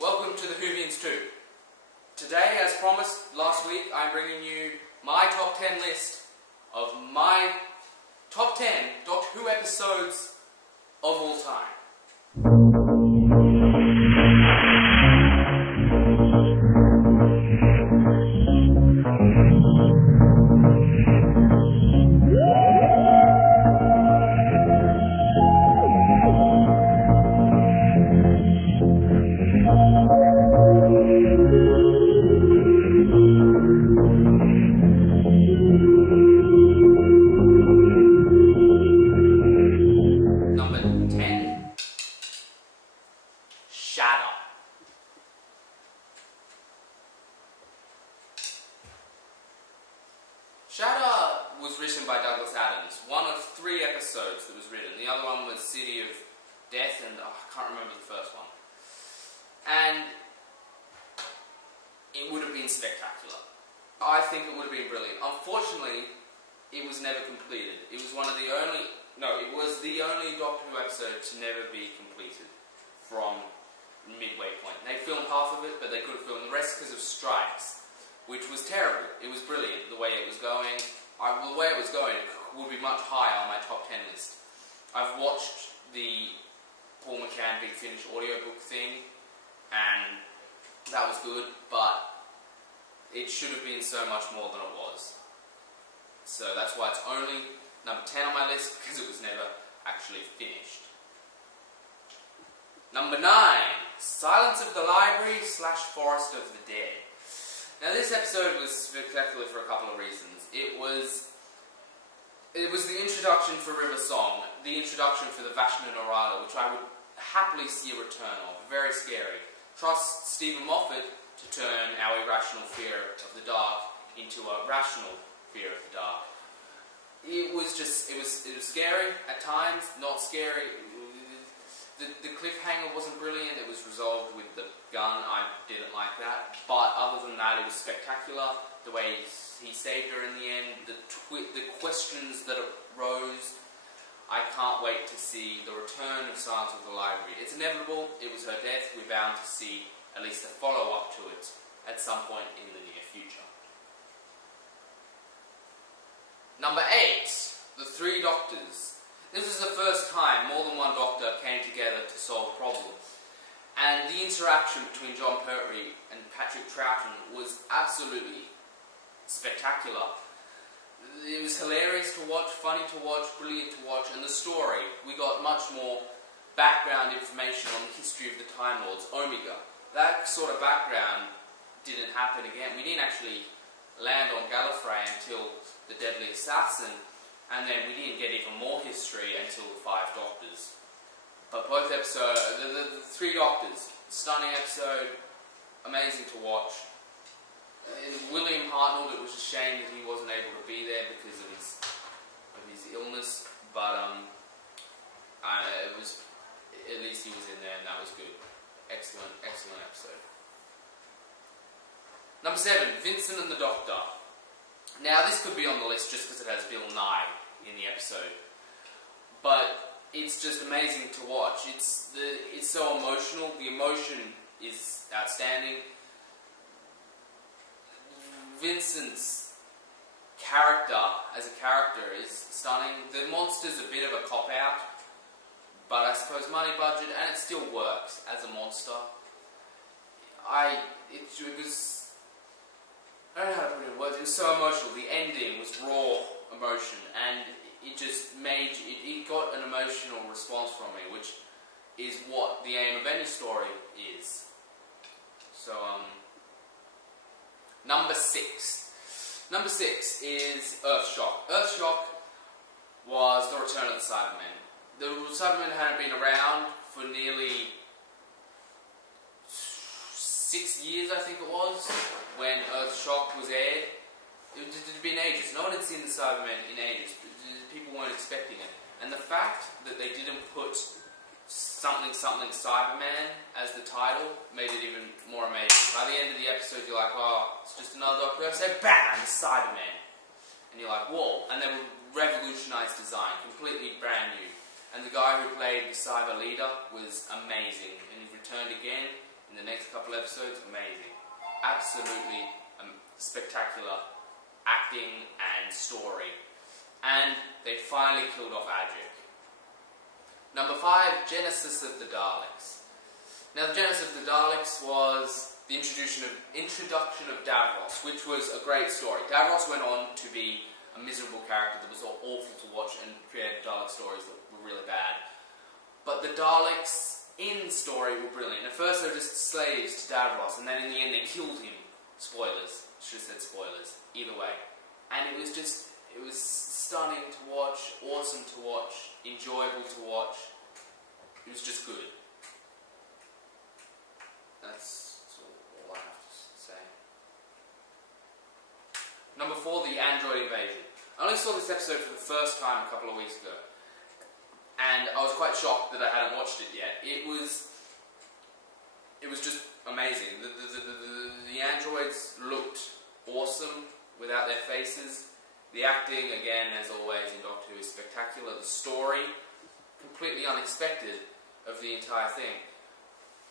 Welcome to the Whovians 2. Today, as promised last week, I'm bringing you my top 10 list of my top 10 Doctor Who episodes of all time. Number 10, Shada. Shada was written by Douglas Adams, one of 3 episodes that was written. The other one was City of Death, and I can't remember the first one. And it would have been spectacular. I think it would have been brilliant. Unfortunately, it was never completed. It was one of the only... No, it was the only Doctor Who episode to never be completed from midway point. They filmed half of it, but they couldn't film the rest because of strikes, which was terrible. It was brilliant, the way it was going. The way it was going, it would be much higher on my top 10 list. I've watched the Paul McCann Big Finish audiobook thing, and that was good, but it should have been so much more than it was. So that's why it's only number 10 on my list, because it was never actually finished. Number 9, Silence of the Library / Forrest of the Dead. Now this episode was spectacular for a couple of reasons. It was the introduction for River Song, the introduction for the Vashna Narada, which I would happily see a return of. Very scary. Trust Stephen Moffat to turn our irrational fear of the dark into a rational fear of the dark. It was scary at times, not scary. The cliffhanger wasn't brilliant. It was resolved with the gun. I didn't like that. But other than that, it was spectacular. The way he saved her in the end, the questions that arose. I can't wait to see the return of Silence of the Library. It's inevitable. It was her death. We're bound to see at least a follow-up to it at some point in the near future. Number 8, the 3 Doctors. This was the first time more than one Doctor came together to solve a problem. And the interaction between John Pertwee and Patrick Troughton was absolutely spectacular. It was hilarious to watch, funny to watch, brilliant to watch, and the story, we got much more background information on the history of the Time Lords, Omega. That sort of background didn't happen again. We didn't actually land on Gallifrey until the Deadly Assassin, and then we didn't get even more history until the 5 Doctors. But both episodes, the 3 Doctors, stunning episode, amazing to watch. William Hartnell, it was a shame that he wasn't able to be there because of his illness, but it was, at least he was in there, and that was good. Excellent, excellent episode. Number 7, Vincent and the Doctor. Now this could be on the list just because it has Bill Nye in the episode, but it's just amazing to watch. It's so emotional. The emotion is outstanding. Vincent's character as a character is stunning. The monster's a bit of a cop-out, but I suppose money budget, and it still works as a monster. I don't know how to put it in words. It was so emotional. The ending was raw emotion, and it just made it got an emotional response from me, which is what the aim of any story is. So, number 6. Number 6 is Earthshock. Earthshock was the return of the Cybermen. The Cybermen hadn't been around for nearly 6 years, I think it was, when Earthshock was aired. It had been ages. No one had seen the Cybermen in ages. People weren't expecting it. And the fact that they didn't put something Cyberman as the title made it even more amazing. By the end of the episode, you're like, oh, it's just another Doctor Who episode. Bam! Cyberman. And you're like, whoa. And they revolutionized design. Completely brand new. And the guy who played the cyber leader was amazing. And he returned again in the next couple episodes, amazing. Absolutely spectacular acting and story. And they finally killed off Adric. Number 5, Genesis of the Daleks. Now the Genesis of the Daleks was the introduction of Davros, which was a great story. Davros went on to be a miserable character that was awful to watch and created Dalek stories that were really bad. But the Daleks in story were brilliant. At first they were just slaves to Davros, and then in the end they killed him. Spoilers. Should have said spoilers. Either way. And it was stunning to watch, awesome to watch, enjoyable to watch. It was just good. That's all I have to say. Number 4, the android invasion. I only saw this episode for the first time a couple of weeks ago, and I was quite shocked that I hadn't watched it yet. It was just amazing. The androids looked awesome without their faces. The acting, again, as always in Doctor Who, is spectacular. The story, completely unexpected of the entire thing.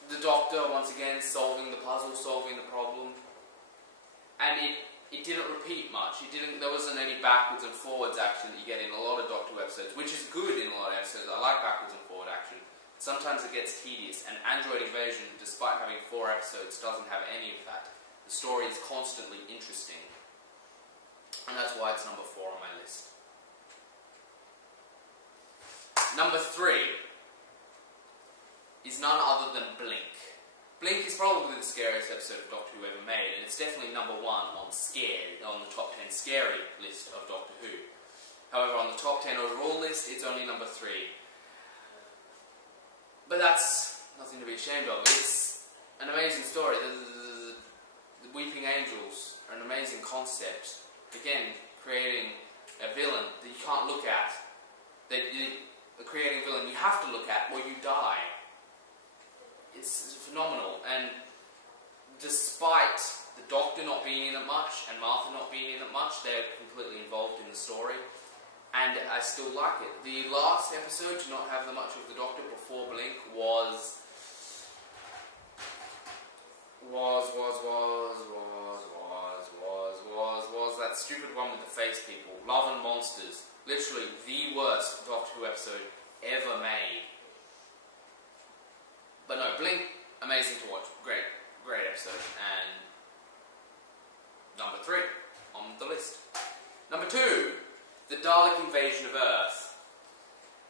The Doctor, once again, solving the puzzle, solving the problem. And it didn't repeat much. There wasn't any backwards and forwards action that you get in a lot of Doctor Who episodes, which is good in a lot of episodes. I like backwards and forward action. Sometimes it gets tedious, and Android Invasion, despite having 4 episodes, doesn't have any of that. The story is constantly interesting. And that's why it's number 4 on my list. Number 3 is none other than Blink. Blink is probably the scariest episode of Doctor Who ever made, and it's definitely number 1 on the top 10 scary list of Doctor Who. However, on the top 10 overall list, it's only number 3. But that's nothing to be ashamed of. It's an amazing story. The Weeping Angels are an amazing concept. Again, creating a villain that you can't look at. Creating a villain you have to look at or you die. It's phenomenal. And despite the Doctor not being in it much and Martha not being in it much, they're completely involved in the story. And I still like it. The last episode to not have much of the Doctor before Blink was that stupid one with the face people. Love and Monsters. Literally the worst Doctor Who episode ever made. But no, Blink, amazing to watch. Great episode. And number 3 on the list. Number 2, the Dalek invasion of Earth.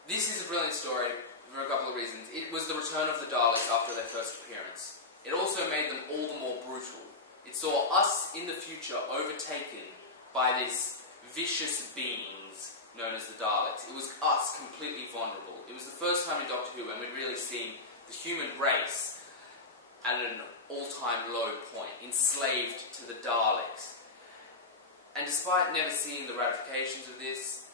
This is a brilliant story for a couple of reasons. It was the return of the Daleks after their first appearance. It also made them all the more brutal. It saw us in the future overtaken by these vicious beings known as the Daleks. It was us completely vulnerable. It was the first time in Doctor Who when we'd really seen the human race at an all-time low point, enslaved to the Daleks. And despite never seeing the ramifications of this,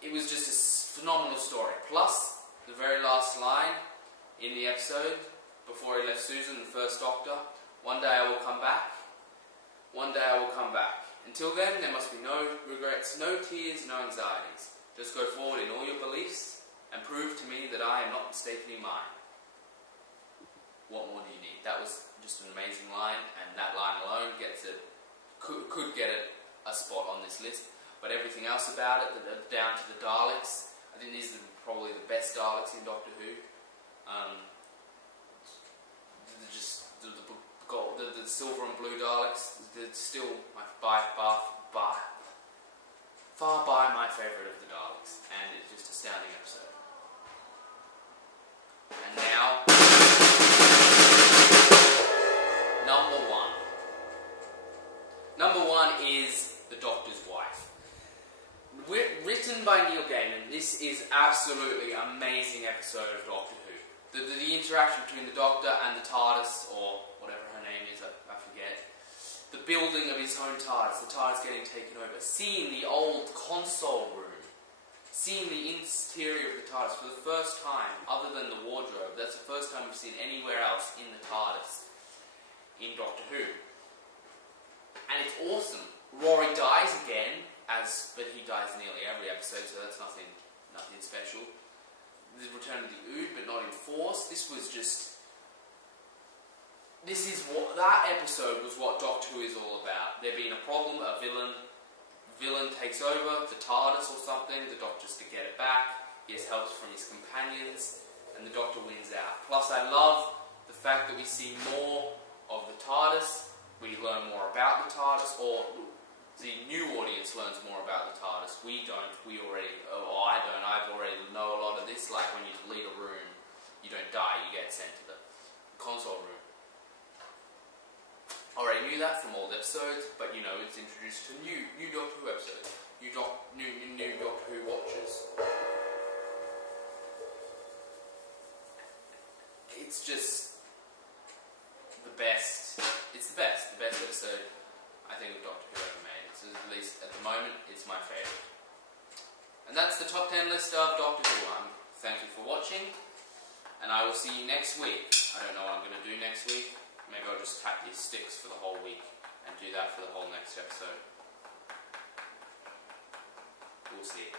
it was just a phenomenal story. Plus, the very last line in the episode, before he left Susan, the first Doctor, "One day I will come back. One day I will come back. Until then, there must be no regrets, no tears, no anxieties. Just go forward in all your beliefs and prove to me that I am not mistakenly mine." What more do you need? That was just an amazing line, and that line alone gets it, could get it a spot on this list. But everything else about it, down to the Daleks, I think these are probably the best Daleks in Doctor Who. The silver and blue Daleks, they're still far by my favourite of the Daleks, and it's just an astounding episode. And now, number 1. Number 1 is The Doctor's Wife. Written by Neil Gaiman, this is absolutely amazing episode of Doctor Who. The interaction between the Doctor and the TARDIS, or whatever her name is, I forget. The building of his own TARDIS, the TARDIS getting taken over. Seeing the old console room. Seeing the interior of the TARDIS for the first time, other than the wardrobe. That's the first time we've seen anywhere else in the TARDIS in Doctor Who. And it's awesome. Rory dies again, but he dies nearly every episode, so that's nothing special. The return of the Ood, but not in force. This was just this is what that episode was. What Doctor Who is all about. There being a problem, a villain takes over the TARDIS or something. The Doctor's to get it back. He has help from his companions, and the Doctor wins out. Plus, I love the fact that we see more of the TARDIS. We learn more about the TARDIS, or the new audience learns more about the TARDIS. We don't. We already. Oh, I don't. I've already know a lot of this. Like when you delete a room, you don't die. You get sent to the console room. Already knew that from old episodes, but you know it's introduced to new Doctor Who episodes, new Doctor Who watchers. It's just the best. It's the best episode I think of Doctor Who ever made. So at least at the moment, it's my favourite. And that's the top 10 list of Doctor Who. Thank you for watching, and I will see you next week. I don't know what I'm going to do next week. Maybe I'll just tap these sticks for the whole week and do that for the whole next episode. We'll see.